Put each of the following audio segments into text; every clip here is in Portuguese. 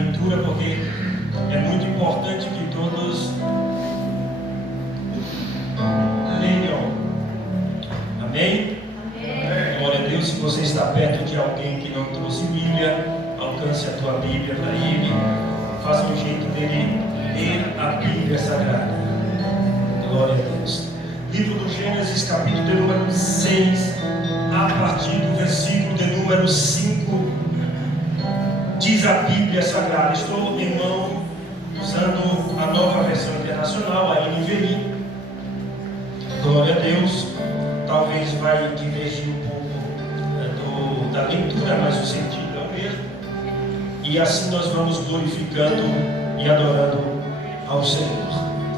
leitura, porque é muito importante que todos leiam. Amém? Amém. Glória a Deus. Se você está perto de alguém que não trouxe Bíblia, alcance a tua Bíblia para ele. Faça um jeito dele ler a Bíblia Sagrada. Glória a Deus. Livro do Gênesis, capítulo de número 6, a partir do versículo de número 5, diz a Bíblia Sagrada. Estou, irmão, usando a nova versão internacional, a NVI. Glória a Deus. Talvez vai divergir um pouco da leitura, mas o sentido é o mesmo. E assim nós vamos glorificando e adorando ao Senhor.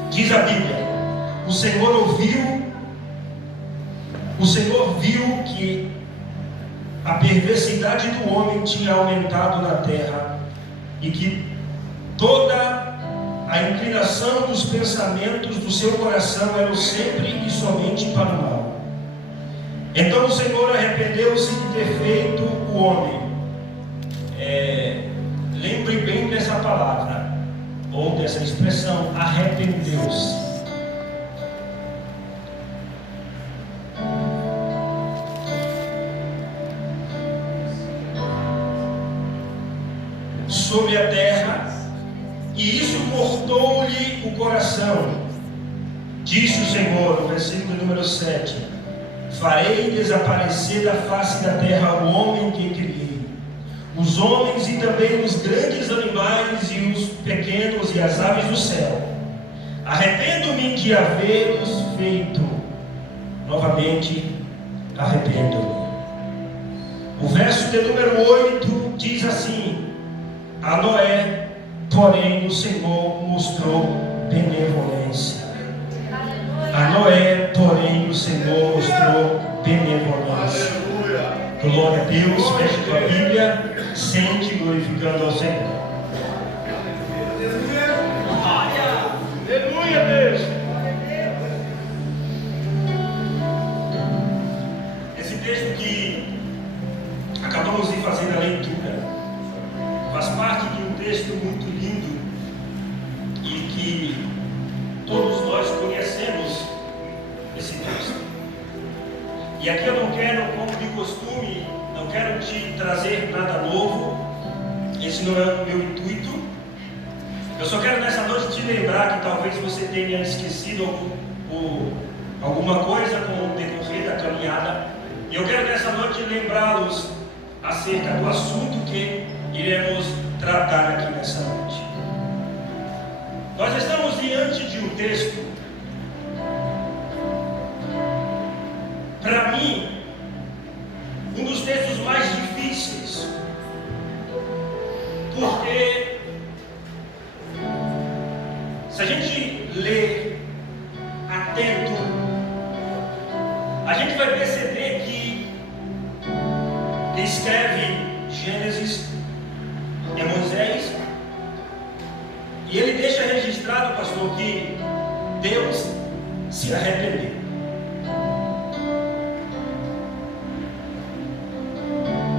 Diz a Bíblia: o Senhor viu que a perversidade do homem tinha aumentado na terra e que toda a inclinação dos pensamentos do seu coração eram sempre e somente para o mal. Então o Senhor arrependeu-se de ter feito o homem. Lembre bem dessa palavra, ou dessa expressão, arrependeu-se. Sobre a terra, e isso cortou-lhe o coração. Disse o Senhor, no versículo número 7: farei desaparecer da face da terra o homem que criei, os homens e também os grandes animais e os pequenos e as aves do céu. Arrependo-me de haver-os feito. Novamente, arrependo-me. O verso de número 8 diz assim: a Noé, porém, o Senhor mostrou benevolência. A Noé, porém, o Senhor mostrou benevolência. Glória a Deus. Feche tua Bíblia, sente glorificando ao Senhor. Aleluia, Deus. Esse texto que acabamos de fazer a leitura faz parte de um texto muito lindo e que todos nós conhecemos esse texto. E aqui eu não quero, como de costume, não quero te trazer nada novo. Esse não é o meu intuito. Eu só quero nessa noite te lembrar que talvez você tenha esquecido alguma coisa com o decorrer da caminhada. E eu quero nessa noite lembrá-los acerca do assunto que iremos tratar aqui nessa noite. Nós estamos diante de um texto, para mim, um dos textos mais difíceis, porque se a gente ler atento, a gente vai perceber que quem escreve Gênesis é Moisés, e ele deixa registrado, pastor, que Deus se arrependeu.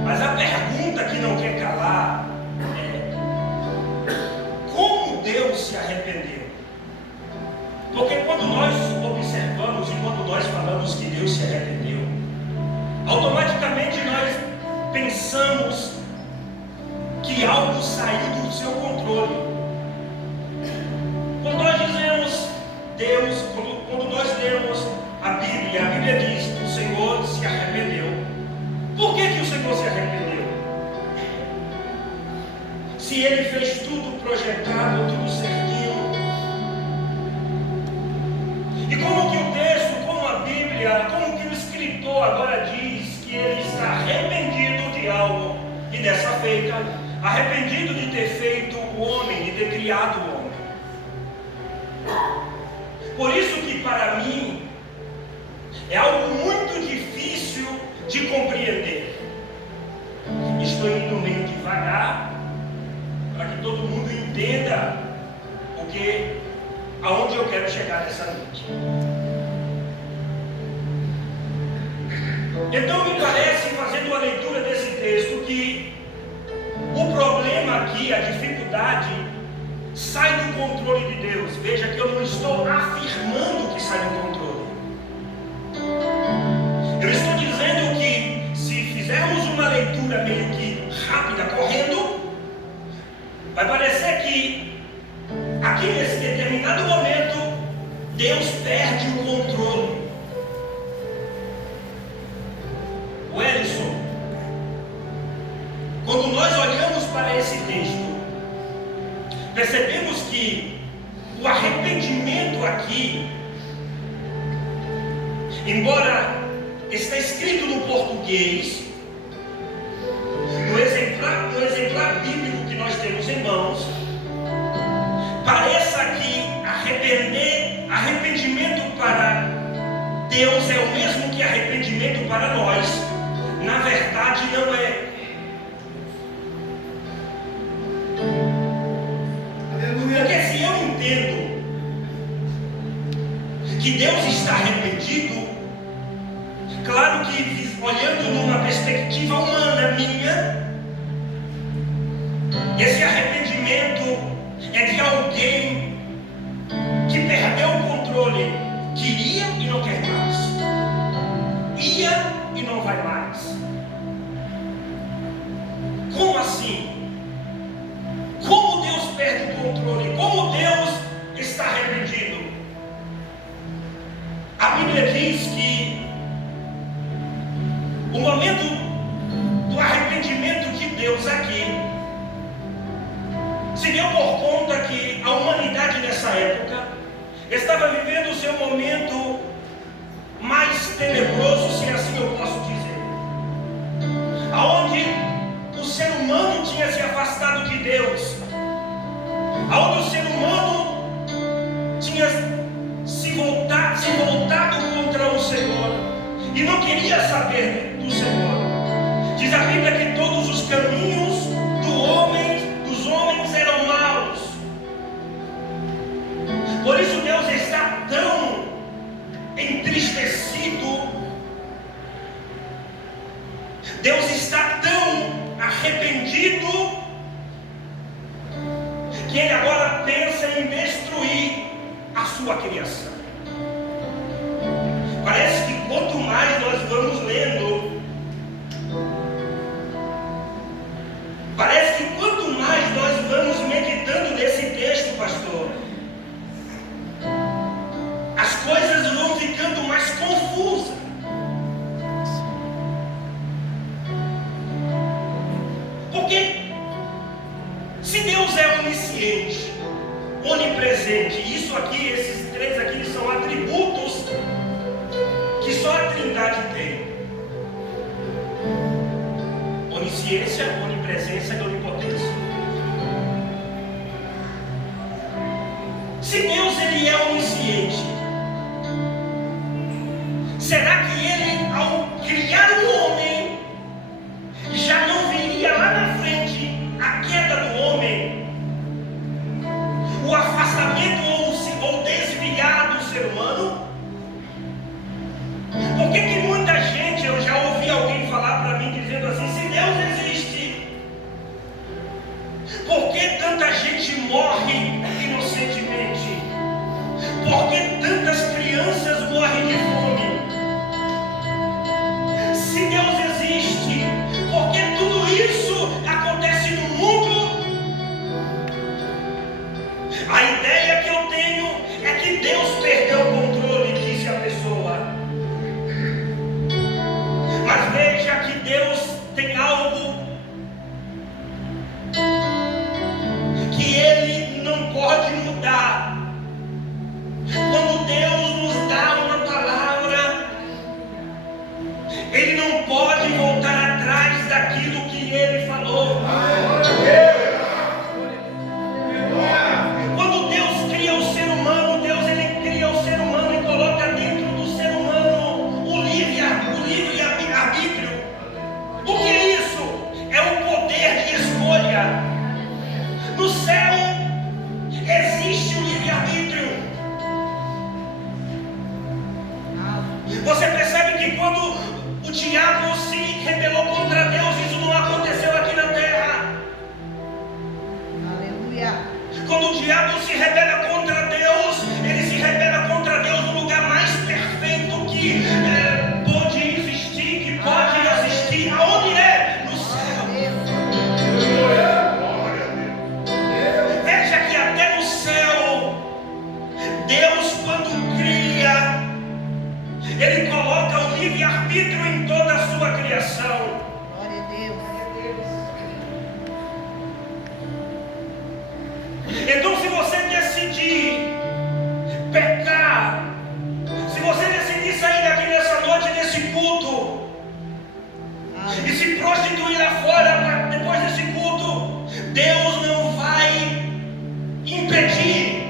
Mas a pergunta que não quer calar é: como Deus se arrependeu? Porque quando nós observamos e quando nós falamos que Deus se arrependeu, automaticamente nós pensamos que algo saiu do seu controle. Quando nós dizemos Deus, quando nós lemos a Bíblia diz: o Senhor se arrependeu. Por que o Senhor se arrependeu? Se Ele fez tudo projetado, tudo certinho. E como que o texto, como a Bíblia, como que o escritor agora diz que Ele está arrependido de algo e dessa feita, arrependido de ter feito o homem, de ter criado o homem. Por isso que para mim é algo muito difícil de compreender. Estou indo meio devagar para que todo mundo entenda aonde eu quero chegar nessa noite. Então me parece, fazendo a leitura desse texto, que o problema aqui, a dificuldade enfermidade sai do controle de Deus. Veja que eu não estou afirmando que sai do controle. Eu estou dizendo que se fizermos uma leitura meio que rápida, correndo, vai parecer que aqui nesse determinado momento Deus perde o controle. Wellington, quando nós olhamos para esse texto, percebemos que o arrependimento aqui, embora está escrito no português, no exemplar bíblico que nós temos em mãos, pareça que arrependimento para Deus é o mesmo que arrependimento para nós. Na verdade não é. Porque se eu entendo que Deus está arrependido, claro que olhando numa perspectiva humana minha, esse arrependimento é de alguém que perdeu o controle, que ia e não quer mais, ia e não vai mais. Como assim? Como Deus perde o controle? Como Deus está arrependido? A Bíblia diz que o momento do arrependimento de Deus aqui se deu por conta que a humanidade nessa época estava vivendo o seu momento mais tenebroso, se assim eu posso dizer, aonde o ser humano tinha se afastado de Deus, aonde o ser humano tinha se voltado contra o Senhor e não queria saber do Senhor. Diz a Bíblia que todos os caminhos dos homens eram maus. Por isso Deus está tão entristecido, Deus está tão arrependido, que Ele agora pensa em destruir a sua criação. Parece que quanto mais nós vamos lendo, parece que quanto mais nós vamos meditando nesse texto, pastor, as coisas vão ficando mais confusas. Porque se Deus é onisciente, onipresente, isso aqui, esses três aqui são atributos que só a Trindade tem: onisciência, onipresença e onipotência. Se Deus ele é onisciente, será que Ele, ao criar o homem, já não viria lá na frente a queda do homem, o afastamento ou desviar do ser humano? Por que muita gente, eu já ouvi alguém falar para mim dizendo assim: se Deus existe, por que tanta gente morre inocentemente? Por que tantas crianças morrem de fome? Se Deus existe, por que tudo isso acontece no mundo? A ideia que eu tenho é que Deus perdeu o controle, disse a pessoa. Mas veja que Deus tem algo que Ele não pode mudar. Quando Deus nos dá uma palavra, Ele não pode voltar atrás daquilo que Ele falou. Quando Deus cria o ser humano, Deus ele cria Quando o diabo se rebela contra Deus, ele se rebela contra Deus no lugar mais perfeito que pode existir, que pode existir. Aonde é? No céu. Veja que até no céu, Deus, quando cria, Ele coloca o livre-arbítrio em toda a sua criação. Glória a Deus. Então, se você decidir pecar, se você decidir sair daqui nessa noite, desse culto, e se prostituir lá fora depois desse culto, Deus não vai impedir.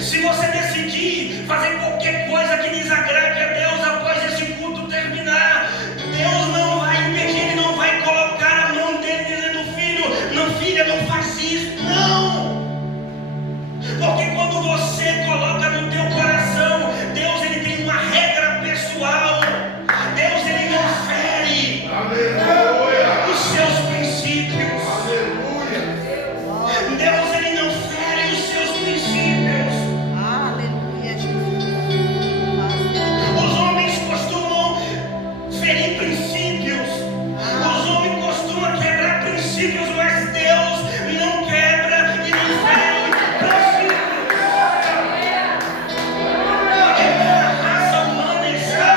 Se você decidir fazer qualquer coisa que desagrade a Deus após esse culto terminar, Deus não vai impedir, Ele não vai colocar a mão dele dizendo: filho, não, filha, não faz isso. Não! Porque quando você coloca no teu coração, Deus, Ele tem uma regra pessoal. Deus, Ele não fere os seus princípios. Deus, Ele não fere os seus princípios. Aleluia, Jesus. Os homens costumam ferir princípios. Os homens costumam quebrar princípios, mas Deus não quebra e não fere princípios. Porque a raça humana está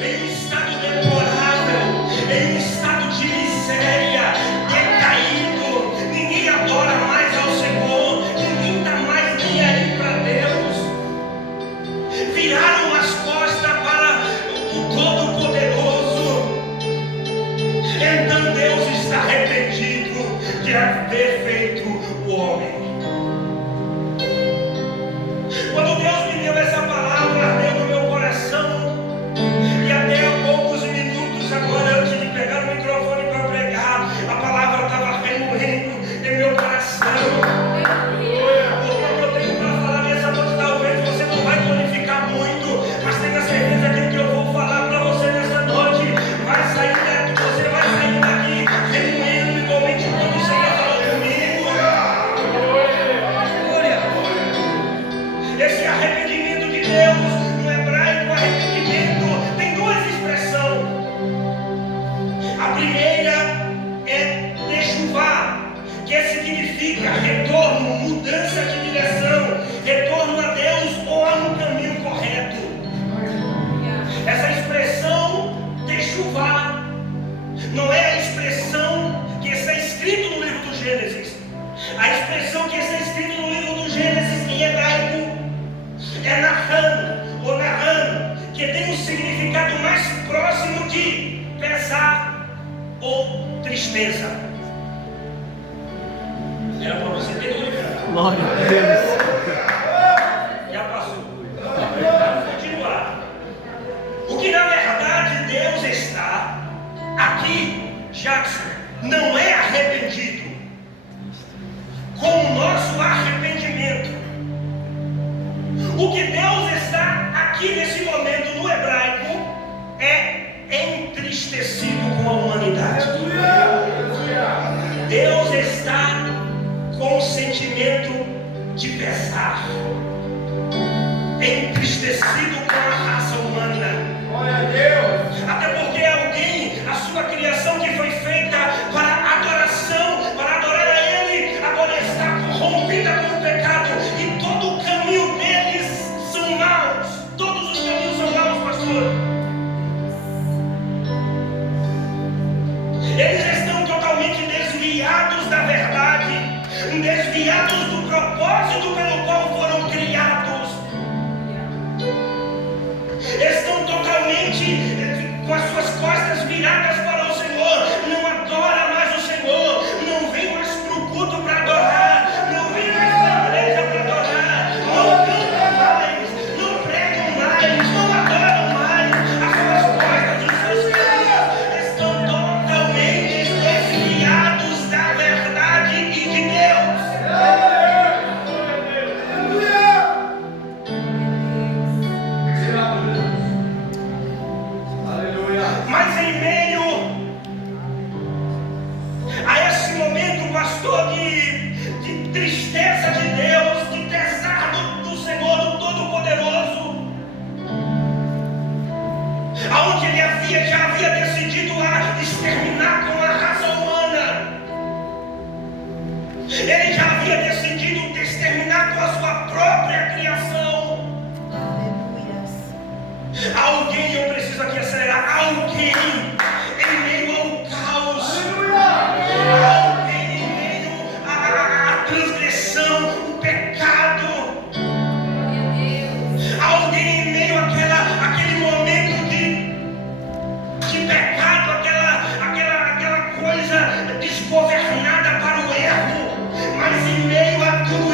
em um estado deplorável, em um estado de miséria, decaído. Ninguém adora mais ao Senhor, ninguém está mais nem aí para Deus. Viraram as costas para o Todo-Poderoso. Então Deus está arrependido de haver feito o homem. Quando Deus me deu essa palavra, ardeu no meu coração. E até há poucos minutos agora, antes de pegar o microfone para pregar, a palavra estava remoendo em meu coração. Porque eu tenho para falar nessa noite, talvez você não vai glorificar muito, mas tenha certeza que o que eu vou falar para você nessa noite vai sair daqui, você vai sair daqui remoendo igualmente quando o Senhor falou comigo. Esse arrependimento de Deus, no hebraico, arrependimento tem duas expressões. A primeira é techuvá, que significa retorno, mudança de direção, retorno a Deus ou a um caminho correto. Essa expressão techuvá não é a expressão que está escrita no livro do Gênesis. A expressão que está escrita no livro do Gênesis em hebraico é nahan, ou nahan, que tem um significado mais próximo de pesar ou tristeza. Era para você ter glorificado. Glória a Deus. Já passou. Vamos continuar. O que na verdade Deus está aqui, Jackson, não é arrependido com o nosso arrependimento. O que Deus está aqui nesse momento no hebraico é entristecido com a humanidade. Deus está com o sentimento de pesar, entristecido com a raça humana. Glória a Deus. Até porque alguém, a sua criação que foi feita para adoração, para adorar a Ele, agora está corrompida com o pecado, e todo o caminho deles são maus. Todos os caminhos são maus, pastor. Eles estão totalmente desviados da verdade, desviados do propósito pelo qual foram criados. Ele já havia decidido exterminar com a sua própria criação. Aleluias. Alguém, eu preciso aqui acelerar, alguém em meio ao caos, alguém em meio à transgressão, o pecado, alguém em meio àquele momento de pecado, aquela coisa desgovernada para o erro, mas em meio a tudo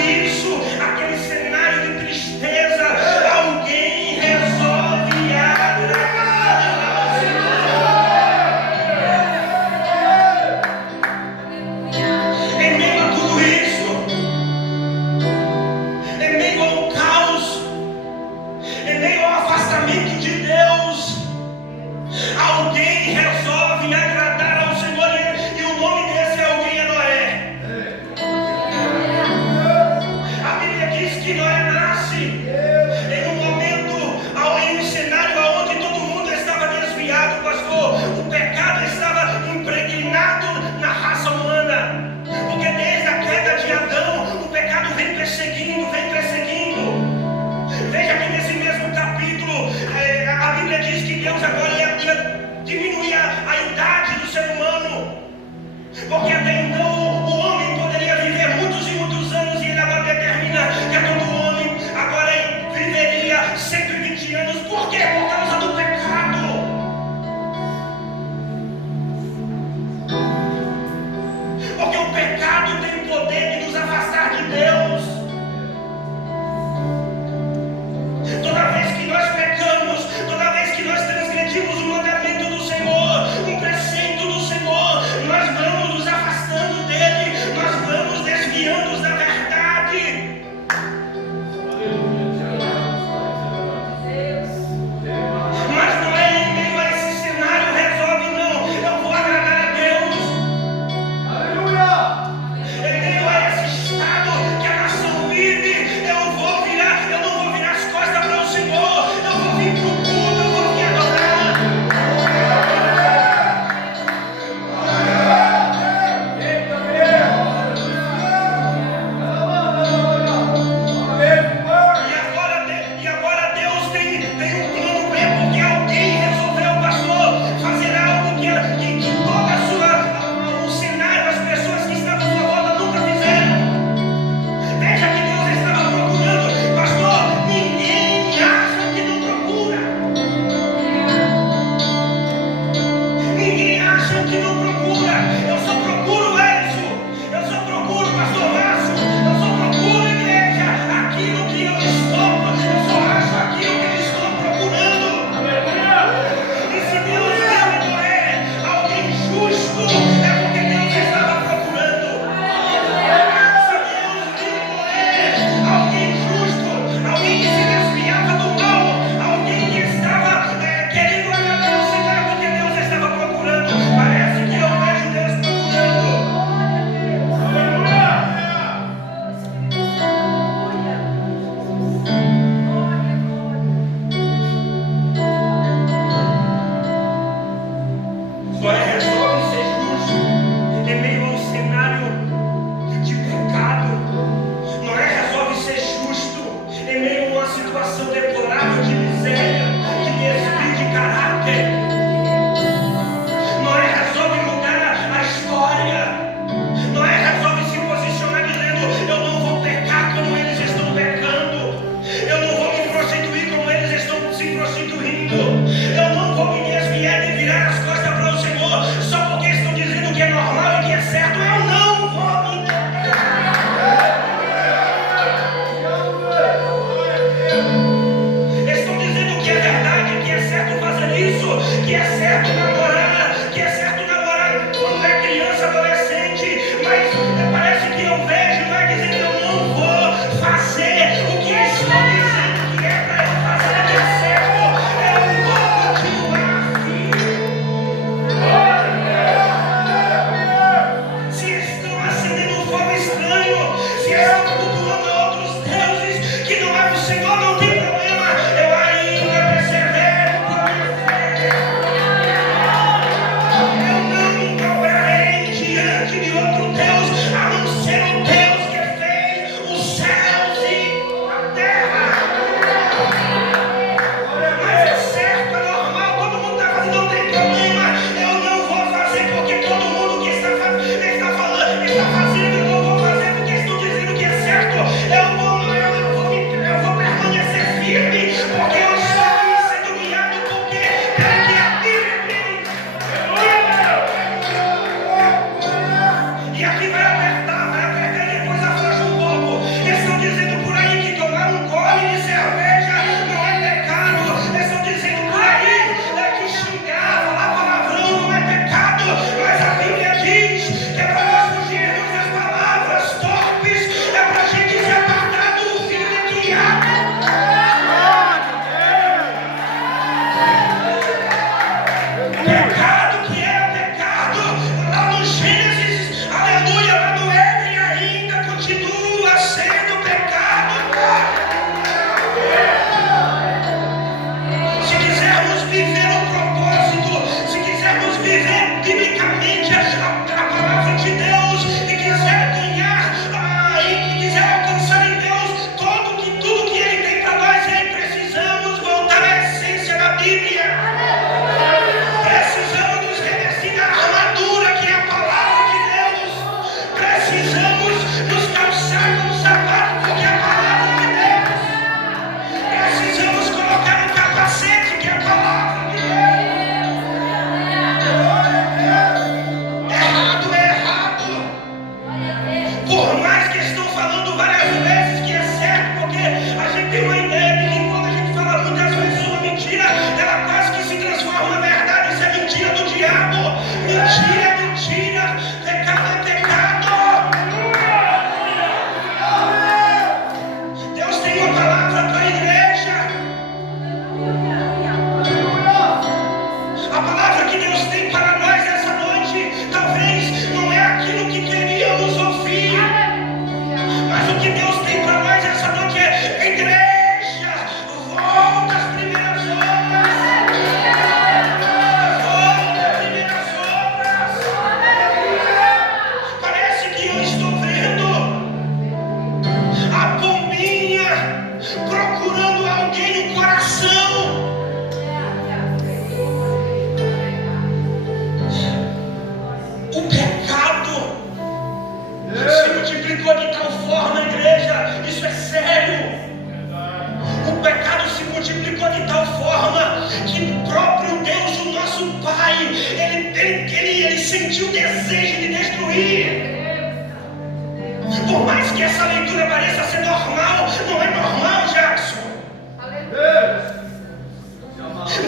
Por mais que essa leitura pareça ser normal, não é normal, Jackson.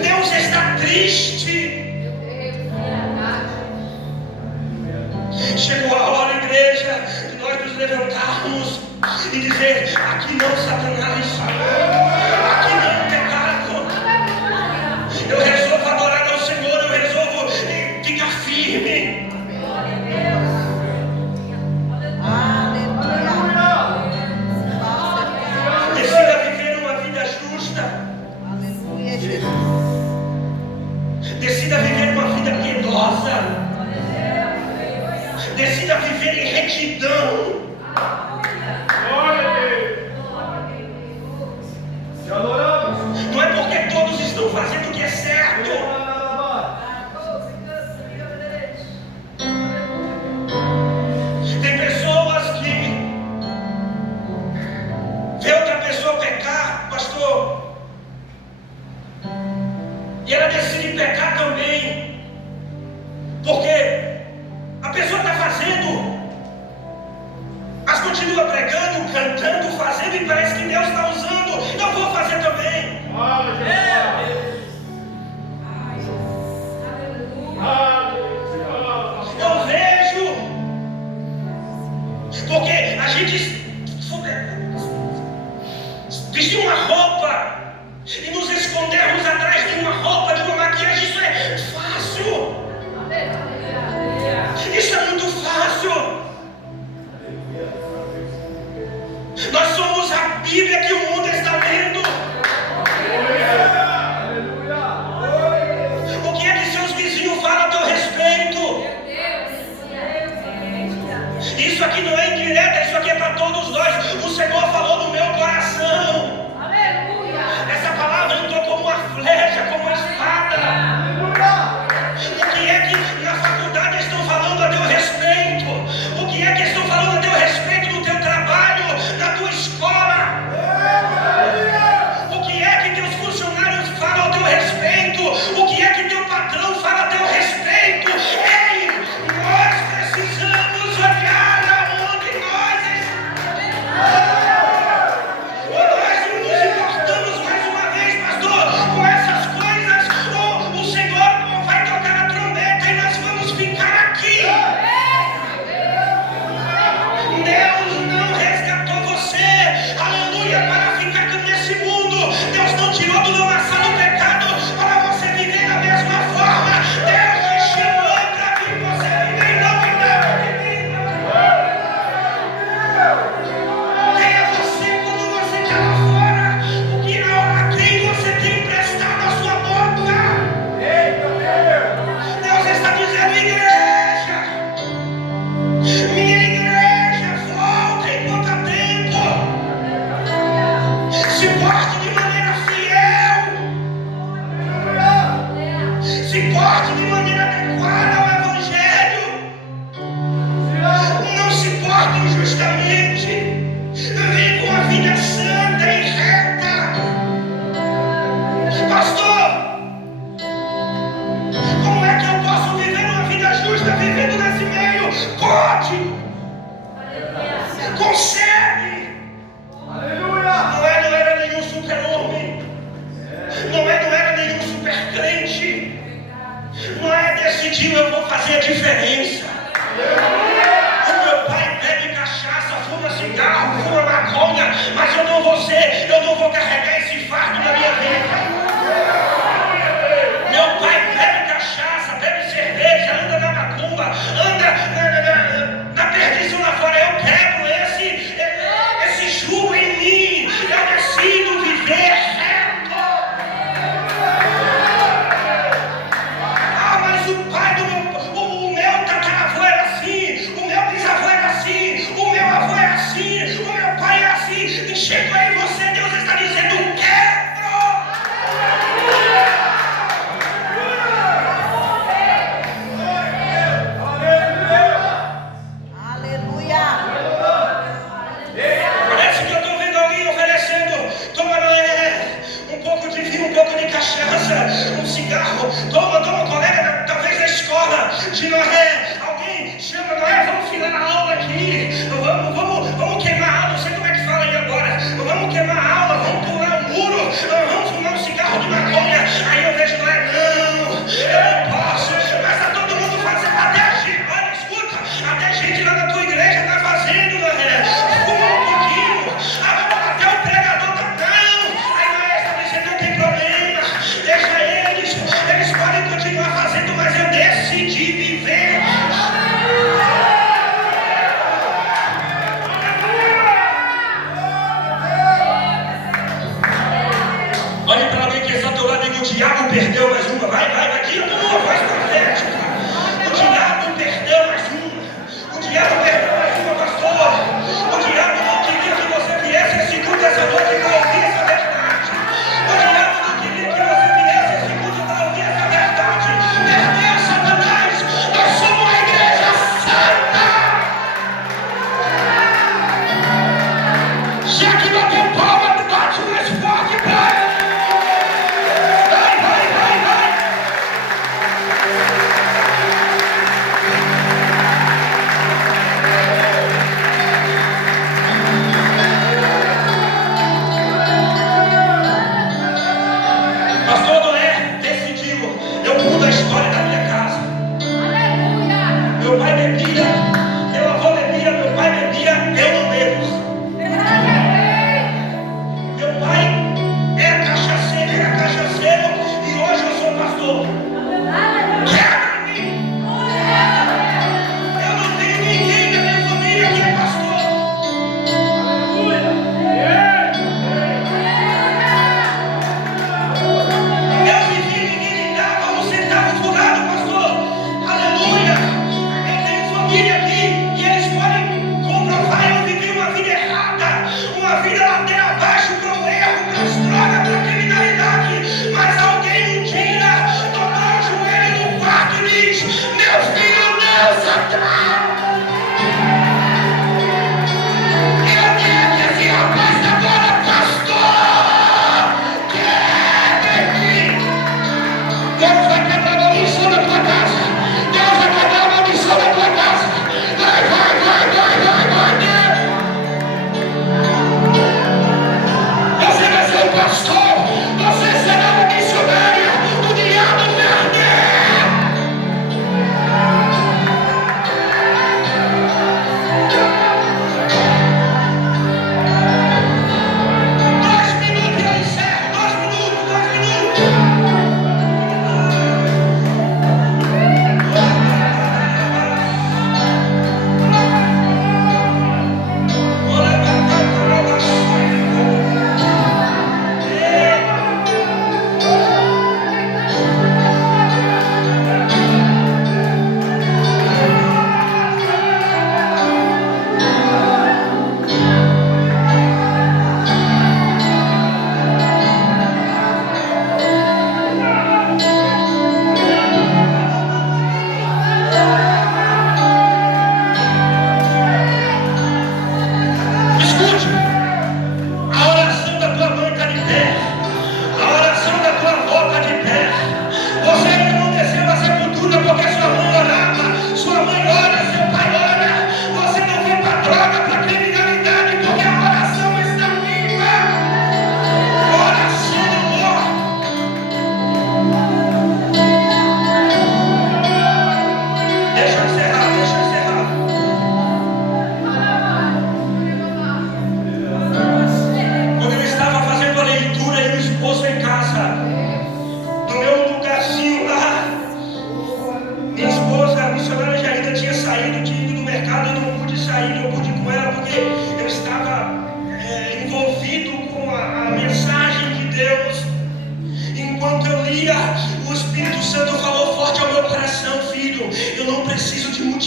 Deus está triste. Chegou a hora, igreja, de nós nos levantarmos e dizer: aqui não, Satanás, aqui não, pecado. Eu resolvo adorar ao Senhor, eu resolvo ficar firme. Decida viver uma vida justa. Decida viver uma vida piedosa. Decida viver em retidão. Não é porque todos estão fazendo o que é certo. Tem pessoas que vê outra pessoa pecar, pastor, e ela decide pecar também, porque a pessoa está fazendo, mas continua pregando, cantando, fazendo, e parece que Deus está usando. Eu vou fazer também. Eu vejo, porque a gente vestir uma roupa e nos escondermos atrás de uma roupa, de uma maquiagem, isso é fácil. Isso é muito fácil. Nós somos a Bíblia que o mundo está lendo. O que é que seus vizinhos falam a teu respeito? Isso aqui não é indireta, isso aqui é para todos nós. O Senhor falou no meu coração. Essa palavra entrou como uma flecha, como uma espada. O que é que na faculdade estão falando a teu respeito? O que é que estão falando a teu respeito no teu trabalho, na tua escola?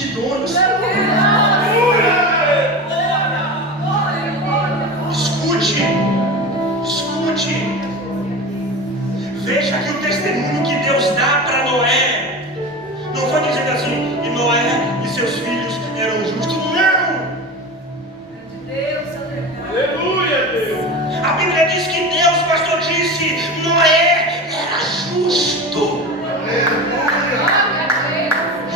multidões. Escute. Veja que o testemunho que Deus dá para Noé não foi dizendo assim, e Noé e seus filhos eram justos. Não! Aleluia, Deus! A Bíblia diz que Deus, pastor, disse, Noé era justo.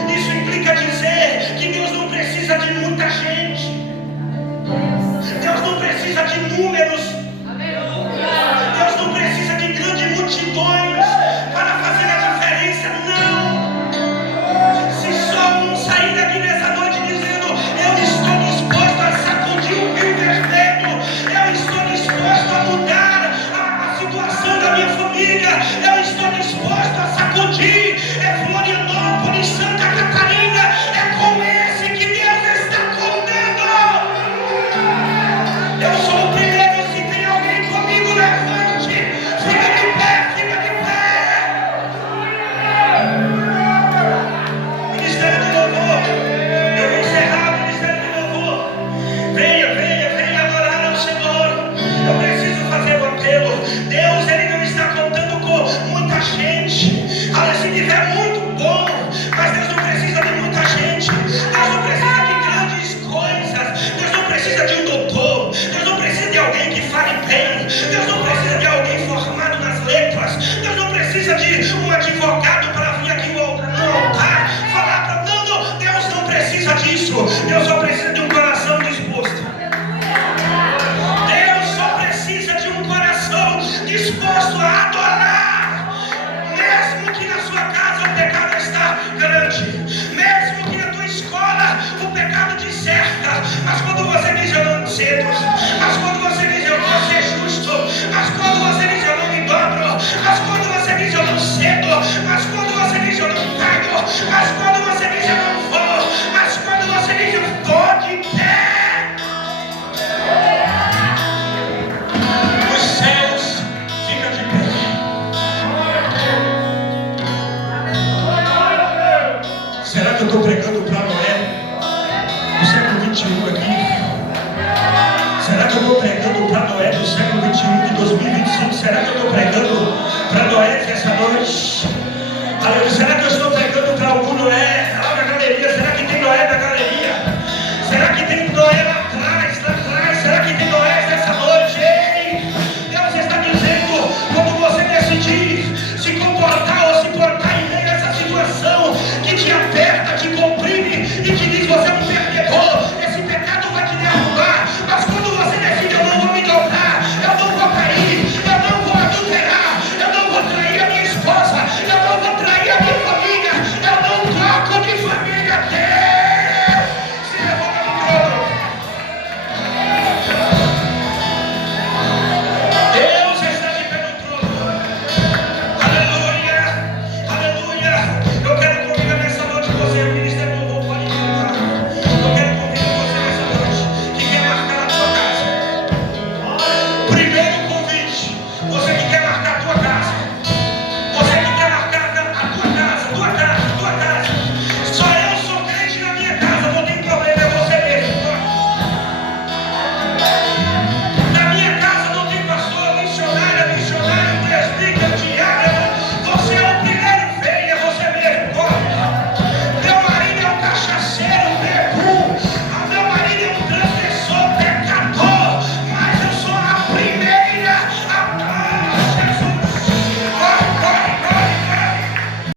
Isso implica dizer que Deus não precisa de muita gente. Deus não precisa de números. Deus não precisa de grandes multidões para fazer a diferença. Não. Se só um sair daqui nessa noite dizendo, eu estou disposto a sacudir o rio vermelho, eu estou disposto a mudar a situação da minha família, eu estou disposto a sacudir Florianópolis, Santa Catarina, é com esse que Deus está contando. Eu sou o primeiro, se tem alguém comigo, levante, fica de pé. Ministério de louvor, eu vou encerrar o ministério de louvor. Venha adorar ao Senhor. Eu preciso fazer o apelo. Deus, Ele não está contando com muita gente. Se tiver muito bom, mas Deus não precisa de muita gente. Deus não precisa de grandes coisas. Deus não precisa de um doutor. Deus não precisa de alguém que fale bem. Deus não precisa de alguém formado nas letras. Deus não precisa de um advogado para vir aqui no altar falar para... Não, Deus não precisa disso. Deus só precisa de um coração disposto. Deus só precisa de um coração disposto a adorar. Mesmo que na sua casa o pecado está grande, mesmo que na tua escola o pecado te cerca, mas quando você diz eu não cedo, mas quando você diz eu vou ser justo, mas quando você diz eu não me dobro, mas quando você diz eu não cedo, mas quando você diz eu não caio, mas quando você diz eu não vou, mas quando você diz eu vou de pé, os céus ficam de pé. Será que eu estou pregando para Noé do século 21 aqui? Será que eu estou pregando para Noé do século 21 de 2025? Será que eu estou pregando para Noé essa noite?